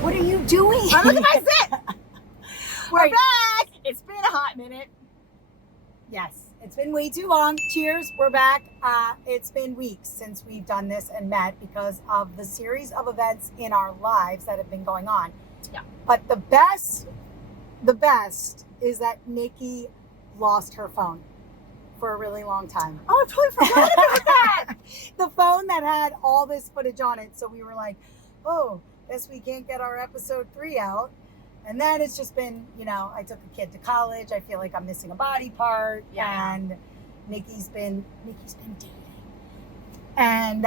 What are you doing? Oh, look at my sit. We're Right. back. It's been a hot minute. Yes, it's been way too long. Cheers, we're back. It's been weeks since we've done this and met because of the series of events in our lives that have been going on. Yeah. But the best is that Nikki lost her phone for a really long time. Oh, I totally forgot about that. The phone that had all this footage on it. So we were like, oh, guess we can't get our episode 3 out. And then it's just been, I took a kid to college. I feel like I'm missing a body part. Yeah. And Nikki's been dating. And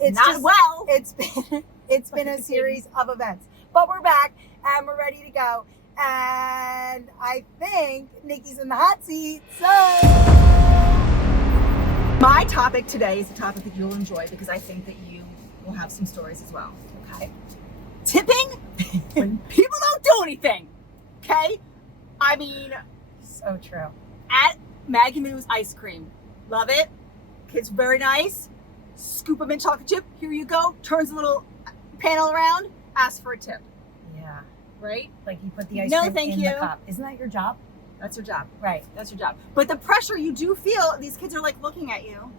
it's Not just well. it's been a series of events. But we're back and we're ready to go. And I think Nikki's in the hot seat. So My topic today is a topic that you'll enjoy because I think that you will have some stories as well. Okay. Tipping when people don't do anything. Okay? I mean, so true. at Maggie Moo's ice cream. Love it. Kids very nice. Scoop them in chocolate chip. Here you go. Turns a little panel around. Ask for a tip. Yeah. Right? Like you put the ice No, cream thank in you. the cup. Isn't that your job? That's your job. Right. That's your job. But the pressure you do feel, these kids are like looking at you.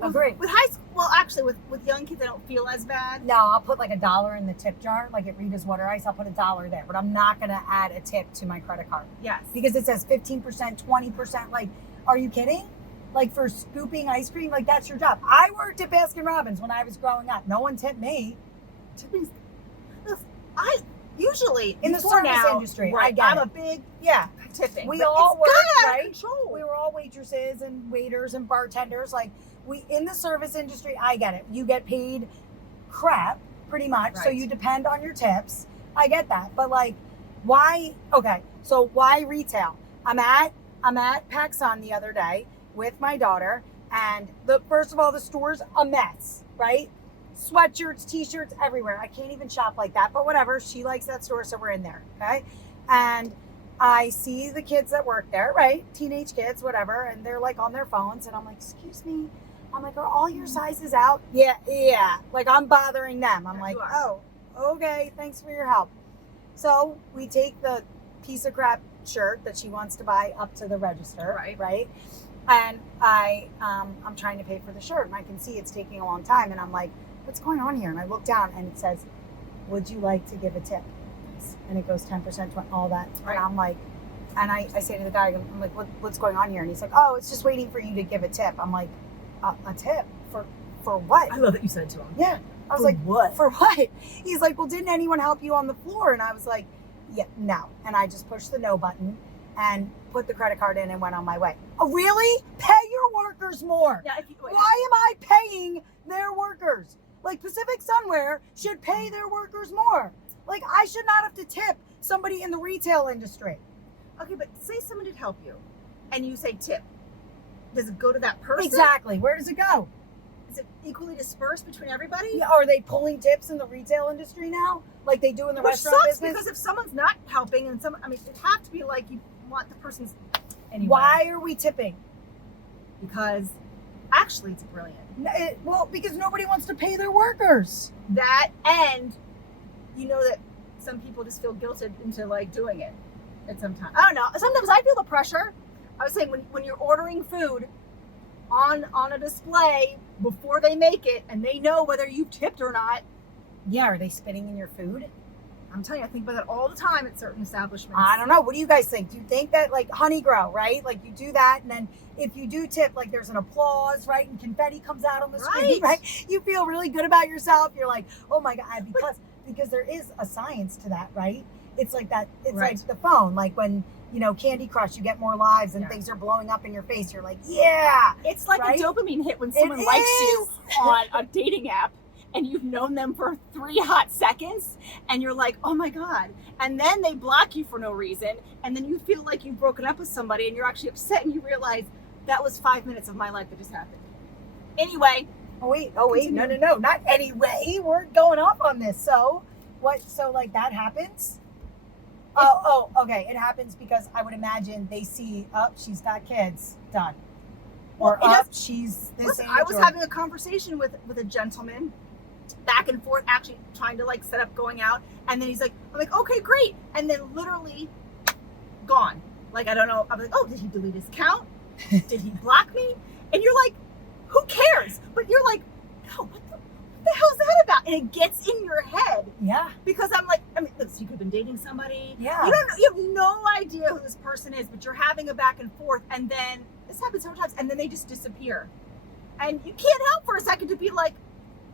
Agree. With high school, well, actually, with young kids, I don't feel as bad. No, I'll put like $1 in the tip jar, like at Rita's Water Ice. I'll put $1 there, but I'm not gonna add a tip to my credit card Yes. because it says 15%, 20%. Like, are you kidding? Like for scooping ice cream, like that's your job. I worked at Baskin Robbins when I was growing up. No one tipped me. Tipping's, I usually In the before service now, industry, right, I get I'm it. a big Yeah, tipping. we but all it's work, gotten out of right? control. We were all waitresses and waiters and bartenders. Like we in the service industry, I get it. You get paid crap pretty much, so Right. you depend on your tips. I get that, but like, why? Okay, so why retail? I'm at PacSun the other day with my daughter, and first of all, the store's a mess, right? Sweatshirts, t-shirts everywhere. I can't even shop like that, but whatever. She likes that store, so we're in there, okay? And I see the kids that work there, right? Teenage kids, whatever, and they're like on their phones, and I'm like, excuse me. I'm like, are all your sizes out? Yeah. Like I'm bothering them. I'm Yeah, like, you are. oh, okay, thanks for your help. So we take the piece of crap shirt that she wants to buy up to the register, right? And I'm trying to pay for the shirt, and I can see it's taking a long time, and I'm like, what's going on here? And I look down, and it says, would you like to give a tip? And it goes 10%, 20, all that. Right. And I'm like, and I say to the guy, I'm like, what's going on here? And he's like, oh, it's just waiting for you to give a tip. I'm like, a tip for what? I love that you said it to him. Yeah. I was For like, what? For what? He's like, well, didn't anyone help you on the floor? And I was like, yeah, no. And I just pushed the no button and put the credit card in and went on my way. Oh, really? Pay your workers more. Yeah, if you, wait, Why am I paying their workers? Like Pacific Sunwear should pay their workers more. Like I should not have to tip somebody in the retail industry. Okay, but say someone did help you, and you say tip. Does it go to that person? Exactly. Where does it go? Is it equally dispersed between everybody? Yeah, are they pulling tips in the retail industry now, like they do in the Which restaurant sucks business? because if someone's not helping, and it'd have to be like you want the person's. Anyway, Why are we tipping? Because actually, it's brilliant. Well, because nobody wants to pay their workers. That, and you know that some people just feel guilted into like doing it at some time. I don't know. Sometimes I feel the pressure. I was saying when you're ordering food on a display before they make it and they know whether you've tipped or not. Yeah, are they spitting in your food? I'm telling you, I think about that all the time at certain establishments. I don't know. What do you guys think? Do you think that like Honey Grow, right? Like you do that, and then if you do tip, like there's an applause, right? And confetti comes out on the screen, right? You feel really good about yourself. You're like, oh my God, because there is a science to that, right? It's like that. It's like the phone. Like when, Candy Crush, you get more lives and things are blowing up in your face. You're like, yeah. It's like a dopamine hit when someone likes you on a dating app and you've known them for 3 hot seconds and you're like, oh my God. And then they block you for no reason. And then you feel like you've broken up with somebody and you're actually upset and you realize that was 5 minutes of my life that just happened. Anyway. Oh wait, no, not anyway. We're going off on this. So what? So like that happens. Okay. It happens because I would imagine they see, she's got kids, done. Well, Or she's this listen, age. I was having a conversation with a gentleman back and forth, actually trying to like set up going out, and then he's like, I'm like, okay, great, and then literally gone. Like, I don't know. I'm like, oh, did he delete his account? Did he block me? And you're like, who cares? But you're like, no, what the hell's that about? And it gets in your head. Yeah. Because I'm like, I mean, listen, you could have been dating somebody. Yeah. You don't know, you have no idea who this person is, but you're having a back and forth, and then this happens several times, and then they just disappear. And you can't help for a second to be like,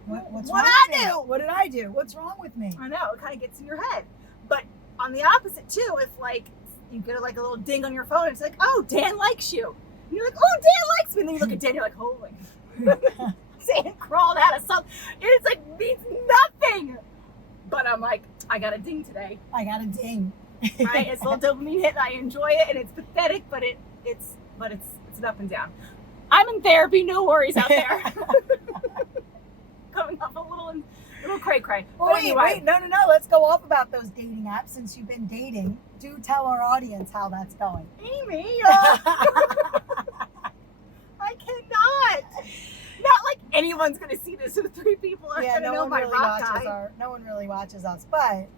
What's what wrong I with me? do? What did I do? What's wrong with me? I know, it kind of gets in your head. But on the opposite too, if like you get like a little ding on your phone, it's like, oh, Dan likes you. And you're like, oh, Dan likes me. And then you look at Dan, you're like, holy. Dan crawled out of something. And it's like, means nothing. But I'm like, I got a ding today. I got a ding. Right? It's a little dopamine hit, and I enjoy it, and it's pathetic, but it's an up and down. I'm in therapy, no worries out there. Coming up a little cray-cray. Well, But wait, anyway, no. Let's go off about those dating apps since you've been dating. Do tell our audience how that's going. Amy, I cannot. Not like anyone's going to see this. If 3 people are going to know my rock guy. No one really watches us, but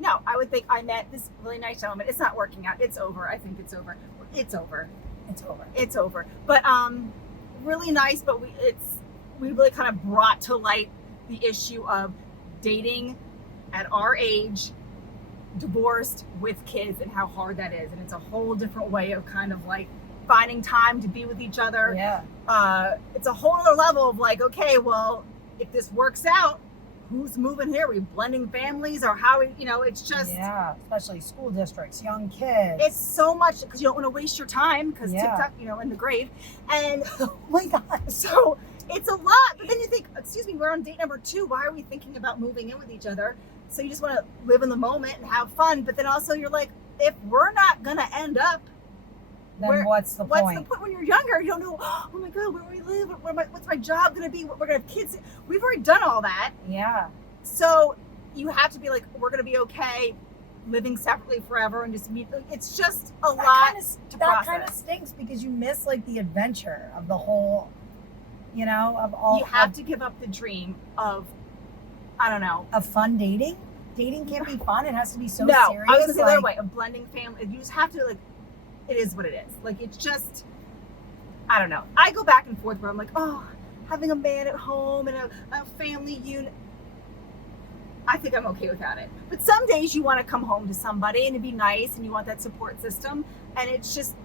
No, I would think I met this really nice gentleman. It's not working out. It's over. I think it's over. It's over. it's over. It's over. But really nice. But we really kind of brought to light the issue of dating at our age, divorced with kids, and how hard that is. And it's a whole different way of kind of like finding time to be with each other. Yeah. It's a whole other level of like, okay, well, if this works out, who's moving here? Are we blending families, or how? It's just especially school districts, young kids. It's so much because you don't want to waste your time because TikTok, in the grave, and oh my god. so it's a lot. But then you think, excuse me, we're on date number 2. Why are we thinking about moving in with each other? So you just want to live in the moment and have fun. But then also you're like, if we're not gonna end up, then what's the point? What's the point when you're younger? You don't know, oh my God, where do we live? What's my job going to be? We're going to have kids. We've already done all that. Yeah. So you have to be like, we're going to be okay living separately forever and just meet. It's just a lot to process. That kind of stinks because you miss like the adventure of the whole, of all. You have to give up the dream of, I don't know. Of fun dating? Dating can't be fun. It has to be so serious. serious. I was going to say the other way, of blending family. You just have to like, it is what it is. Like, it's just, I don't know. I go back and forth where I'm like, oh, having a man at home and a family unit. I think I'm okay without it. But some days you want to come home to somebody and it'd be nice and you want that support system. And it's just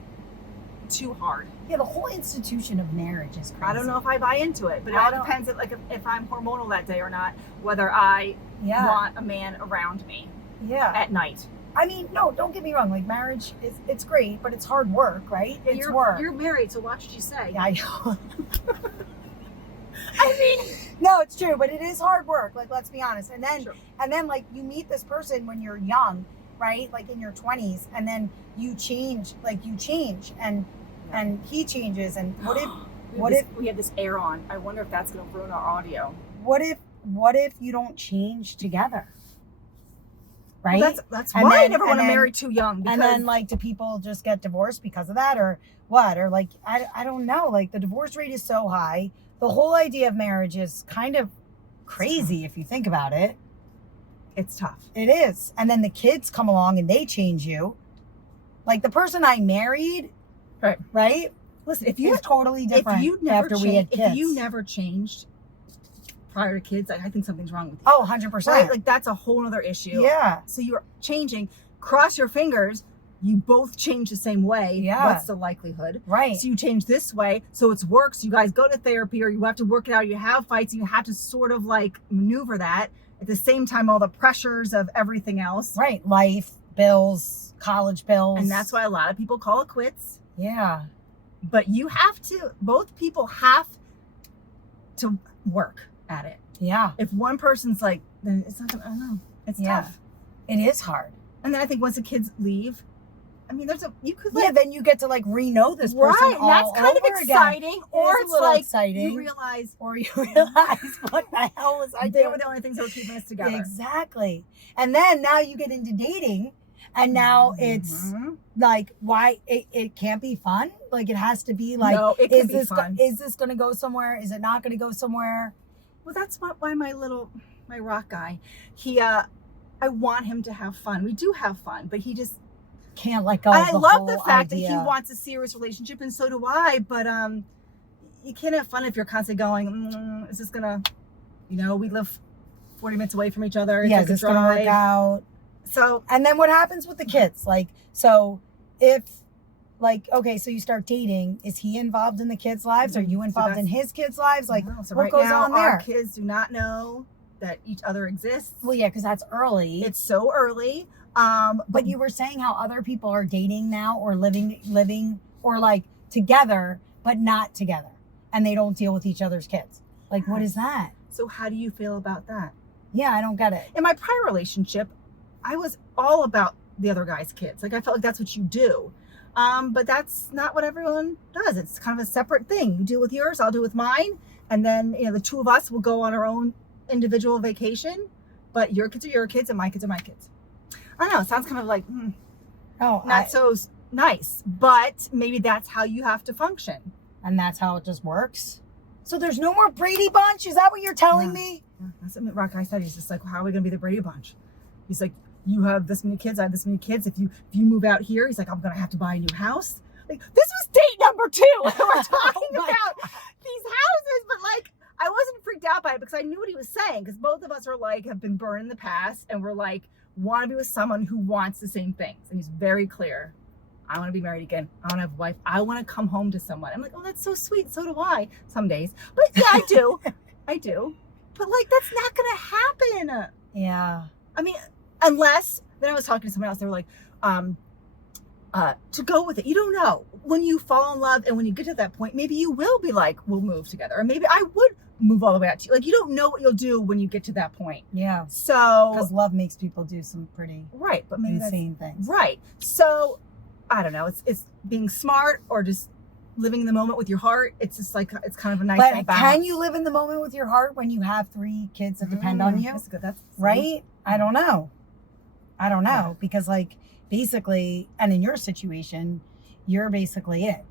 too hard. Yeah, the whole institution of marriage is crazy. I don't know if I buy into it, but it all depends if I'm hormonal that day or not, whether I want a man around me at night. I mean, no, don't get me wrong. Like, marriage it's great, but it's hard work, right? It's work. You're married, so watch what you say. Yeah, I know. I mean, no, it's true, but it is hard work. Like, let's be honest. And then like you meet this person when you're young, right? Like in your 20s, and then you change, and he changes. And what if we have this air on? I wonder if that's going to ruin our audio. What if you don't change together? Right? Well, that's why I never want to marry too young. And then, like, do people just get divorced because of that, or what? Or like, I don't know. Like, the divorce rate is so high. The whole idea of marriage is kind of crazy if you think about it. It's tough. It is. And then the kids come along and they change you. Like the person I married, right? Listen, if you totally different after we had kids. If you never changed prior to kids, I think something's wrong with you. Oh, 100%. Right? Like, that's a whole other issue. Yeah. So you're changing. Cross your fingers. You both change the same way. Yeah. What's the likelihood? Right. So you change this way. So it's works. You guys go to therapy, or you have to work it out. You have fights. And you have to sort of like maneuver that. At the same time, all the pressures of everything else. Right. Life, bills, college bills. And that's why a lot of people call it quits. Yeah. But both people have to work at it. Yeah. If one person's like, then it's not, I don't know. It's tough. It is hard. And then I think once the kids leave, I mean, you could then you get to like re-know this person right, all that's kind of exciting. Again. Or it's like exciting. you realize what the hell was I doing? They were the only things that were keeping us together. Exactly. And then now you get into dating And now it's Mhm. like, why it can't be fun? Like, it has to be like, No, it can be fun. Is this going to go somewhere? Is it not going to go somewhere? Well, that's why my rock guy, I want him to have fun. We do have fun, but he just Can't let go and of I the love the whole fact idea. that he wants a serious relationship, and so do I. But you can't have fun if you're constantly going, is this gonna, we live 40 minutes away from each other. It's Yeah, like is this a going to work drive. out? So And then what happens with the kids? Like, so if, like, okay, so you start dating, is he involved in the kids' lives? Are you involved in his kids' lives? Like, so what right goes now, on there? our kids do not know that each other exists. Well, yeah, because that's early. It's so early. But you were saying how other people are dating now or living or like together, but not together. And they don't deal with each other's kids. Like, what is that? So how do you feel about that? Yeah, I don't get it. In my prior relationship, I was all about the other guy's kids. Like, I felt like that's what you do. But that's not what everyone does. It's kind of a separate thing. You deal with yours, I'll deal with mine. And then, the two of us will go on our own individual vacation. But your kids are your kids and my kids are my kids. I don't know. It sounds kind of like, not so nice. But maybe that's how you have to function. And that's how it just works. So there's no more Brady Bunch? Is that what you're telling me? Yeah, that's what Rock Guy said. He's just like, well, how are we going to be the Brady Bunch? He's like, you have this many kids, I have this many kids. If you move out here, he's like, I'm going to have to buy a new house. Like, this was date number 2. We're talking about these houses, but like, I wasn't freaked out by it because I knew what he was saying. Because both of us are like, have been burned in the past, and we're like, want to be with someone who wants the same things. And he's very clear. I want to be married again. I want to have a wife. I want to come home to someone. I'm like, oh, that's so sweet. So do I some days. But yeah, I do. I do. But like, that's not going to happen. Yeah. I mean, unless, then I was talking to someone else. They were like, to go with it. You don't know. When you fall in love and when you get to that point, maybe you will be like, we'll move together. Or maybe I would move all the way out to you. Like, you don't know what you'll do when you get to that point. Yeah. So. Because love makes people do some pretty but maybe insane things. Right. So, I don't know. It's being smart or just living in the moment with your heart. It's just like, it's kind of a nice But balance. can you live in the moment with your heart when you have 3 kids that depend on you? That's good. That's right? I don't know. Yeah. Because like, basically, and in your situation, you're basically it.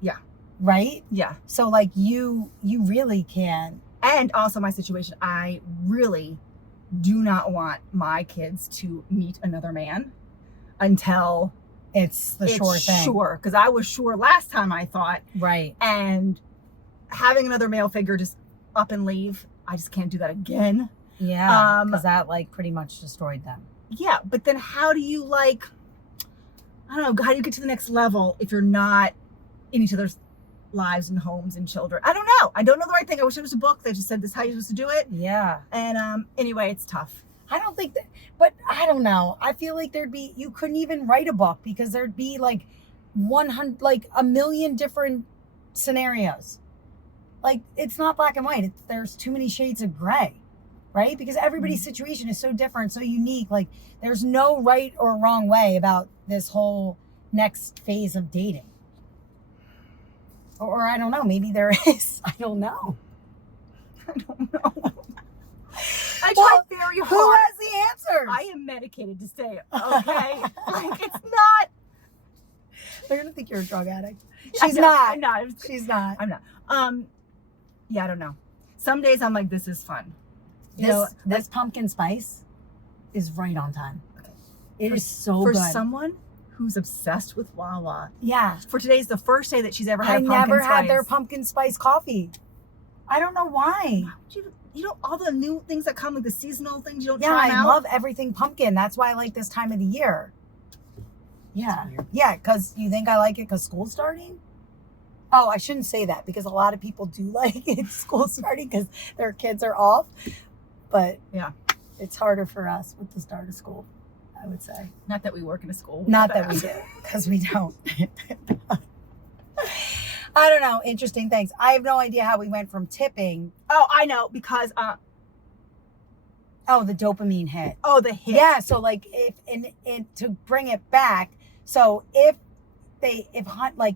Yeah. Right? Yeah. So like, you really can. And also my situation, I really do not want my kids to meet another man until It's the sure thing. Sure. Because I was sure last time, I thought. Right. And having another male figure just up and leave, I just can't do that again. Yeah. Because that like pretty much destroyed them. Yeah. But then how do you like, I don't know, how do you get to the next level if you're not in each other's lives and homes and children? I don't know. I don't know the right thing. I wish there was a book that just said this is how you're supposed to do it. Yeah. And anyway, it's tough. I don't think that, but I don't know. I feel like you couldn't even write a book because there'd be like 100, like a million different scenarios. Like, it's not black and white. There's too many shades of gray, right? Because everybody's situation is so different, so unique. Like, there's no right or wrong way about this whole next phase of dating. Or I don't know, maybe there is. I don't know. I don't know. I tried very hard. Who has the answers? I am medicated to stay, okay? Like, it's not. They're going to think you're a drug addict. I'm She's not. She's not. I'm not. Yeah, I don't know. Some days I'm like, this is fun. This pumpkin spice is right on time. Okay. It is so for good. someone who's obsessed with Wawa. Yeah. For today's the first day that she's ever had a pumpkin never spice. had their pumpkin spice coffee. I don't know why. Why would you know all the new things that come, like the seasonal things, you don't Yeah, try them I out? love everything pumpkin. That's why I like this time of the year. Yeah. Yeah, because you think I like it because school's starting? Oh, I shouldn't say that because a lot of people do like it school starting because their kids are off. But yeah, it's harder for us with the start of school, I would say. Not that we work in a school. Not that we do, because we don't. I don't know. Interesting things. I have no idea how we went from tipping. Oh, I know, because the dopamine hit. Oh, the hit. Yeah, so like if to bring it back, so if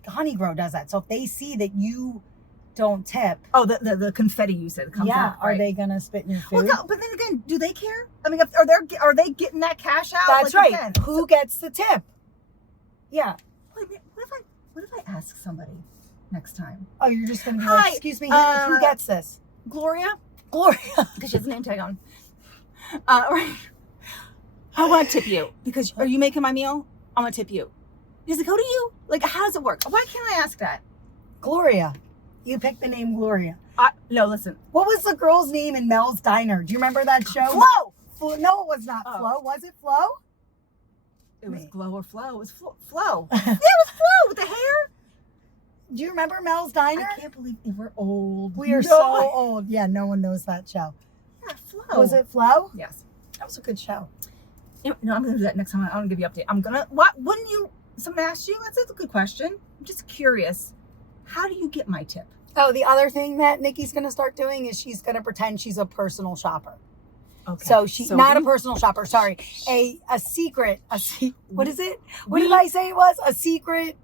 Honey Grow does that. So if they see that you don't tip. Oh, the confetti you said comes Yeah, out. Right. are they gonna spit in your Well, food? no, but then again, do they care? I mean, are they getting that cash out? That's like, right. again? Who gets the tip? Yeah. Wait, what if I ask somebody next time? Oh, you're just gonna be Hi, like, excuse me, who gets this? Gloria, Gloria. because she has a name tag on. Right. I want to tip you because are you making my meal? I'm gonna tip you. Does it go to you? Like, how does it work? Why can't I ask that? Gloria. You picked the name Gloria. No, listen. What was the girl's name in Mel's Diner? Do you remember that show? Flo. No, it was not Flo. Was it Flo? It was Glow or Flo. It was Flo. Yeah, it was Flo with the hair. Do you remember Mel's Diner? I can't believe we're old. We are so old. Yeah, no one knows that show. Yeah, Flo. Was it Flo? Yes. That was a good show. No, I'm gonna do that next time. I'm gonna give you an update. Wouldn't you? Someone asked you. That's a good question. I'm just curious. How do you get my tip? Oh, the other thing that Nikki's going to start doing is she's going to pretend she's a personal shopper. Okay. So she's not a personal shopper. Sorry, a secret. What is it? What did I say it was? A secret.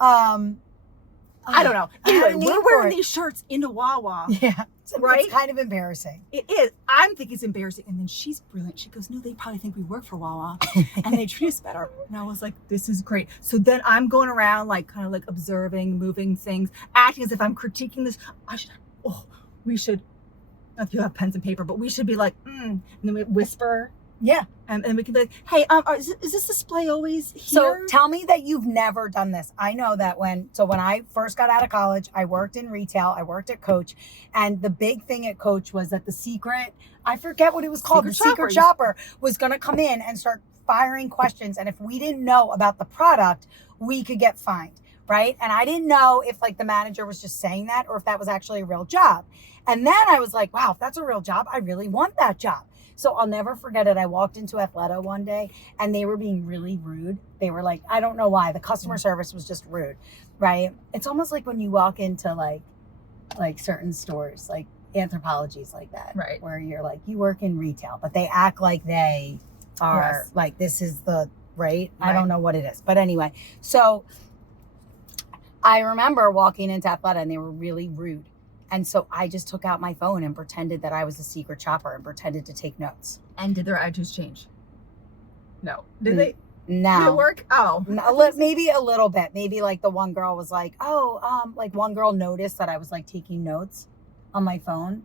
I don't know. Anyway, we're wearing it. these shirts into Wawa. Yeah. Right? It's kind of embarrassing. It is. I'm thinking it's embarrassing. And then she's brilliant. She goes, no, they probably think we work for Wawa and they treat us better. And I was like, this is great. So then I'm going around like kind of like observing, moving things, acting as if I'm critiquing this. We should, not if you have pens and paper, but we should be like, and then we whisper. Yeah. And we can be like, hey, is this display always here? So tell me that you've never done this. I know that when I first got out of college, I worked in retail. I worked at Coach. And the big thing at Coach was that the secret, I forget what it was called, secret shopper was going to come in and start firing questions. And if we didn't know about the product, we could get fined, right? And I didn't know if like the manager was just saying that or if that was actually a real job. And then I was like, wow, if that's a real job, I really want that job. So I'll never forget it. I walked into Athleta one day and they were being really rude. They were like, I don't know why. The customer service was just rude, right? It's almost like when you walk into like certain stores, like Anthropologie's like that, right? Where you're like, you work in retail, but they act like they are like, this is the right. I don't know what it is. But anyway, so I remember walking into Athleta and they were really rude. And so I just took out my phone and pretended that I was a secret shopper and pretended to take notes. And did their attitudes change? No. Did they? No. Did it work? Oh. No, maybe a little bit. Maybe like the one girl was like, like one girl noticed that I was like taking notes on my phone.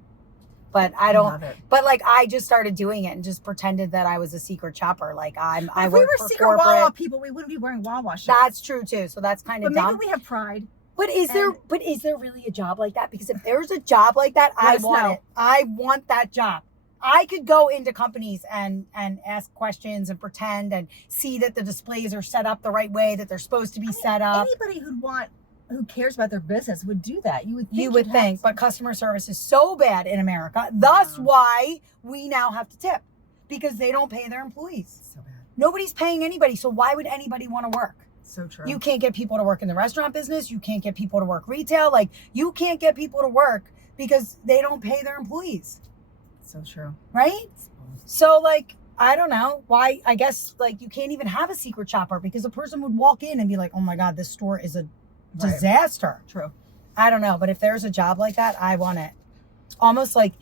But I don't, but like I just started doing it and just pretended that I was a secret shopper. Like I if work we were for secret corporate. Wawa people, we wouldn't be wearing Wawa shirts. That's true too. So that's kind of dumb. Maybe we have pride. But is there really a job like that? Because if there's a job like that, I want it. I want that job. I could go into companies and ask questions and pretend and see that the displays are set up the right way, that they're supposed to be set up. Anybody who cares about their business would do that. You would think, but customer service is so bad in America. Thus why we now have to tip, because they don't pay their employees. So bad. Nobody's paying anybody. So why would anybody want to work? So true. You can't get people to work in the restaurant business. You can't get people to work retail. Like you can't get people to work because they don't pay their employees. So true. Right? So like, I don't know why. I guess like you can't even have a secret shopper because a person would walk in and be like, oh my God, this store is a disaster. True. I don't know. But if there's a job like that, I want it. Almost like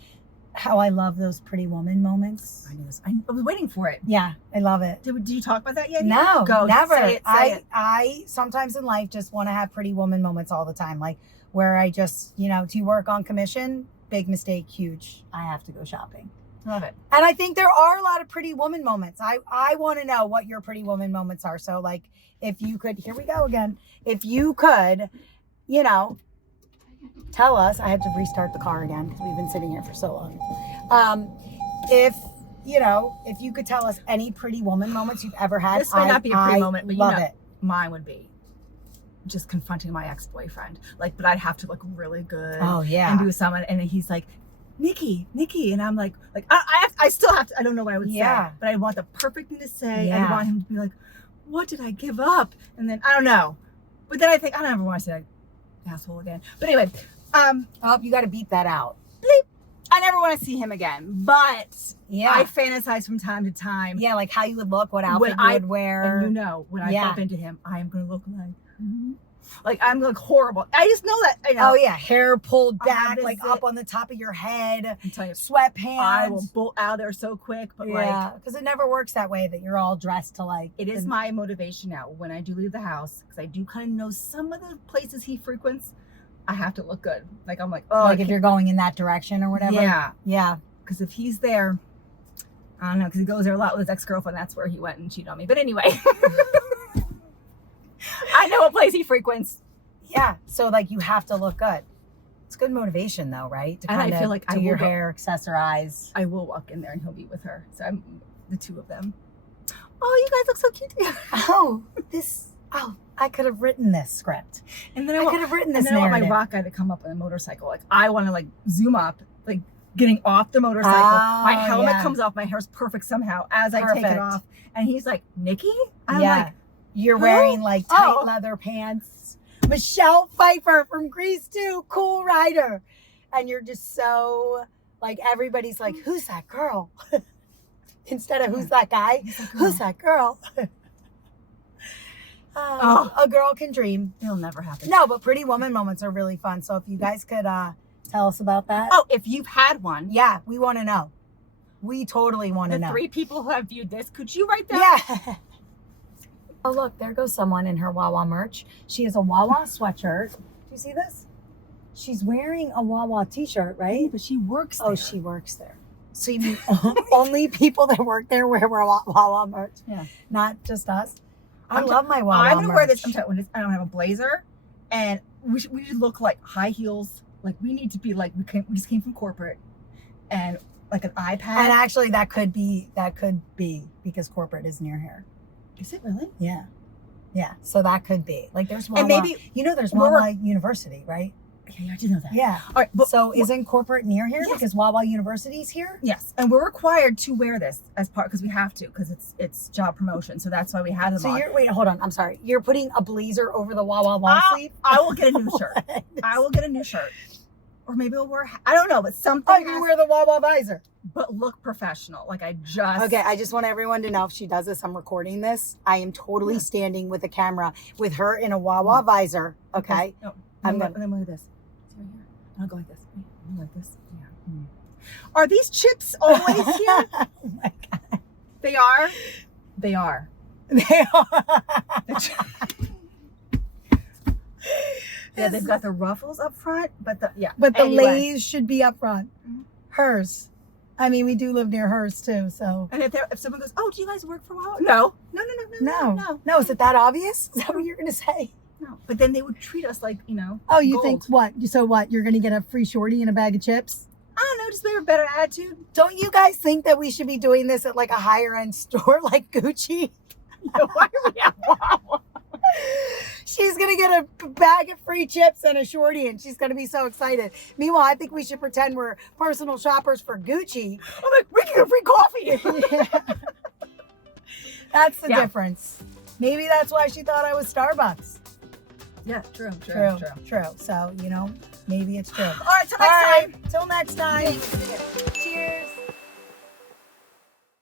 how I love those Pretty Woman moments. I knew this. I was waiting for it. Yeah, I love it. Did you talk about that yet? No, Go, never. Say it. I sometimes in life just want to have Pretty Woman moments all the time. Like where I just, do you work on commission? Big mistake, huge. I have to go shopping. Love it. And I think there are a lot of Pretty Woman moments. I want to know what your Pretty Woman moments are. So like if you could, here we go again. If you could, tell us. I had to restart the car again because we've been sitting here for so long. If you could tell us any Pretty Woman moments you've ever had. This may not be a pretty moment, but love it. Mine would be just confronting my ex-boyfriend. Like, but I'd have to look really good. Oh yeah. And do someone, and he's like, Nikki, and I'm like I still have to. I don't know what I would say, but I want the perfect thing to say. Yeah. I want him to be like, what did I give up? And then I don't know, but then I think I don't ever want to say asshole again. But anyway, you got to beep that out. Bleep. I never want to see him again, but Yeah. I fantasize from time to time. Yeah, like how you would look, what outfit When you I- would wear. And you know, when I Yeah. bump into him, I am going to look like I'm like horrible. I just know that. You know, Oh yeah, hair pulled I have back, this like zip. up on the top of your head, I'm telling you, sweatpants. I will bolt out of there so quick, but like, Yeah, because it never works that way that you're all dressed to like. it is my motivation now when I do leave the house, because I do kind of know some of the places he frequents. I have to look good. Like I'm like, oh, like if you're going in that direction or whatever. yeah, Yeah. because if he's there, I don't know, because he goes there a lot with his ex-girlfriend. That's where he went and cheated on me. But anyway, I know what place he frequents. Yeah. So like you have to look good. It's good motivation though, right? To And I kind of feel like I do your will go- hair, accessorize. I will walk in there and he'll be with her. So I'm the two of them. Oh, you guys look so cute together. Oh, I could have written this script. And then I could have written this And then I want my narrative. rock guy to come up on a motorcycle. Like I want to like zoom up, like getting off the motorcycle. Oh, My helmet yeah. comes off. My hair's perfect somehow as I take Perfect. it off. And he's like, Nikki? I'm Yeah. like, You're who? wearing like tight Oh. leather pants. Michelle Pfeiffer from Grease 2, Cool Rider. And you're just so like everybody's like, who's that girl? Instead of who's that guy? Who's that girl? A girl can dream. It'll never happen. No, but Pretty Woman moments are really fun. So if you guys could tell us about that. Oh, if you've had one, Yeah, we want to know. We totally want to the know. 3 people who have viewed this, could you write down? Yeah. Oh, look, there goes someone in her Wawa merch. She has a Wawa sweatshirt. Do you see this? She's wearing a Wawa t-shirt, right? But she works there. Oh, she works there. So you mean only people that work there wear Wawa merch? Yeah. Not just us? I I'm love my Wawa I'm going to wear merch. this. I'm telling you, I don't have a blazer. And we should look like high heels. Like we need to be like, we just came from corporate. And like an iPad. And actually, that could be because corporate is near here. Is it really? Yeah. Yeah. So that could be. Like there's Wawa. And maybe there's we're- Wawa University, right? Okay, I did know that. Yeah. All right. But So isn't corporate near here? Yes. Because Wawa University's here? yes. And we're required to wear this as part, because we have to, because it's job promotion. So that's why we had them So on. wait, hold on. I'm sorry. You're putting a blazer over the Wawa long sleeve? I will get a new shirt. I will get a new shirt. Or maybe we'll wear, I don't know, but something. Oh, you wear the Wawa visor. But look professional. Like I just. Okay, I just want everyone to know if she does this, I'm recording this. I am totally standing with a camera with her in a Wawa visor. Okay. No, I'm I'm gonna- going to like this. It's right here. I'll go like this. Wait, like this. Yeah. Are these chips always here? Oh my God. They are. They are. They are. Yeah, they've got the ruffles up front, but the But the anyway. Lay's should be up front. Mhm. Hers. I mean, we do live near hers too, so. And if someone goes, "Oh, do you guys work for a while?" No. No, is it that obvious? Is that what you're going to say? No. But then they would treat us like, Oh, you gold. think what? So what? You're going to get a free shorty and a bag of chips? I don't know, just maybe a better attitude. Don't you guys think that we should be doing this at like a higher end store like Gucci? Why are we at Wawa? She's going to get a bag of free chips and a shorty and she's going to be so excited. Meanwhile, I think we should pretend we're personal shoppers for Gucci. I'm like, we can get free coffee. Yeah. That's the Yeah. difference. Maybe that's why she thought I was Starbucks. Yeah, true. True. So, maybe it's true. All right, till All next time. right, till next time.